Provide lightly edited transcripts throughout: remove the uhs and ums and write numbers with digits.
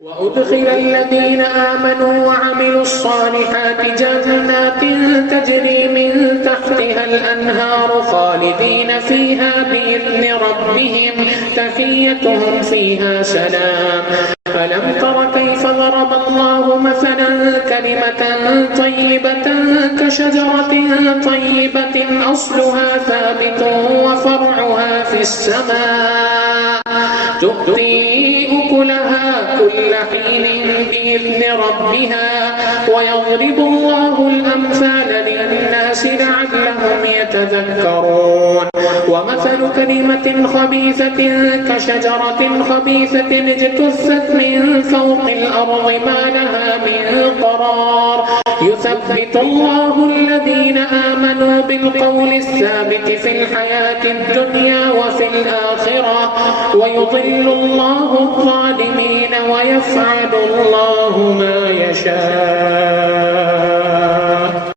وأدخل الذين آمنوا وعملوا الصالحات جنات تجري من تحتها الأنهار خالدين فيها بإذن ربهم تحيتهم فيها سلام. ألم تر كيف ضرب الله مثلا كلمة طيبة كشجرة طيبة أصلها ثابت وفرعها في السماء تؤتي أكلها كل حين بإذن ربها ويضرب الله الأمثال للناس لعلهم يتذكرون. ومثل كلمة خبيثة كشجرة خبيثة اجتثت من فوق الأرض ما لها من قرار يثبت الله الذين آمنوا بالقول الثابت في الحياة الدنيا وفي الآخرة ويضل الله الظالمين ويفعل الله ما يشاء.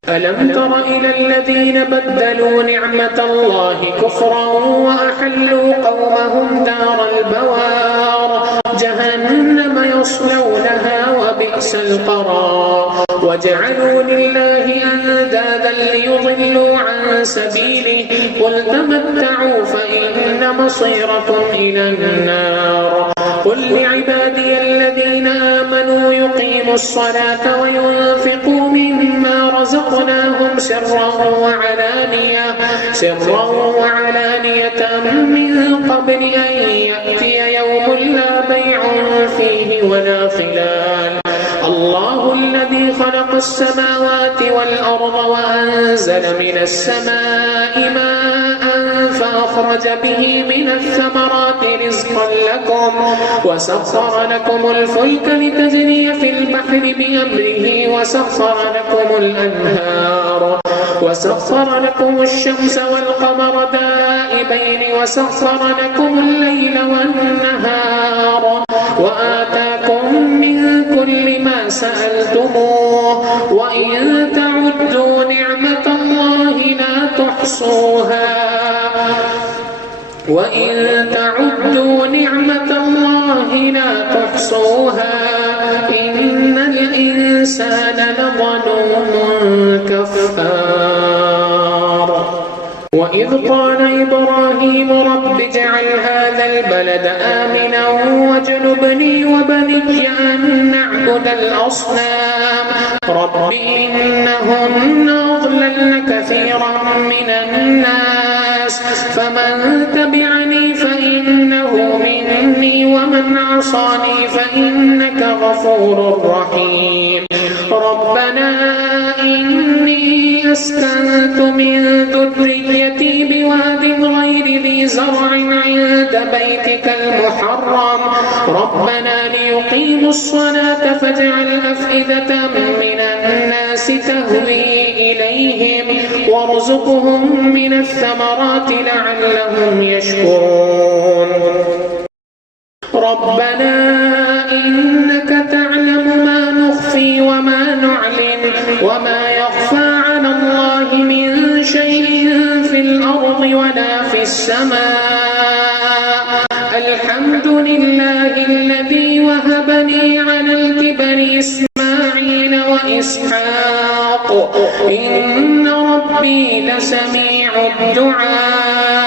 ألم تر إلى الذين بدلوا نعمة الله كفرا وأحلوا قومهم دار البوار جهنم يصلونها وبئس القرار وجعلوا لله أندادا ليضلوا عن سبيله قل تمتعوا فإن مصيركم إلى النار. قل لعبادي الذين آمنوا يقيموا الصلاة وينفقوا مما رزقناهم سرا وعلانية من قبل أن يأتي يوم لا بيع فيه ولا خلال. الله الذي خلق السماوات والأرض وأنزل من السماء ماء فأخرج به من الثمرات رزقا لكم وسخر لكم الفلك لتجري في البحر بأمره وسخر لكم الأنهار وسخر لكم الشمس والقمر دائبين وسخر لكم الليل والنهار وآتاكم من كل ما سألتموه وإن تعدوا نعمة الله لا تحصوها إن الإنسان لظلوم كفار. وإذ قال إبراهيم رب اجعل هذا البلد آمنا واجنبني وبني أن نعبد الأصنام رب إنهن أضللن كثيرا من الناس فمن تبعني فإنه مني ومن عصاني فإنك غفور رحيم. ربنا إني أسكنت من ذريتي بواد غير ذي زرع عند بيتك المحرم ربنا ليقيموا الصلاة فاجعل أفئدة من الناس تهوي إليهم وارزقهم من الثمرات لعلهم يشكرون. ربنا إنك تعلم ما نخفي وما نعلن وما يخفى على الله من شيء في الأرض ولا في السماء. الحمد لله الذي وهبني على الكبر إسماعيل وإسحاق إن ربي لسميع الدعاء.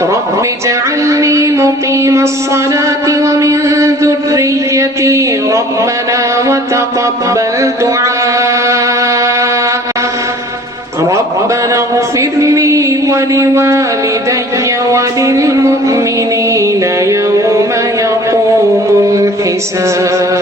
رب اجعلني مقيم الصلاة ومن ذريتي ربنا وتقبل دعاء. ربنا اغفر لي ولوالدي وللمؤمنين يوم يقوم الحساب.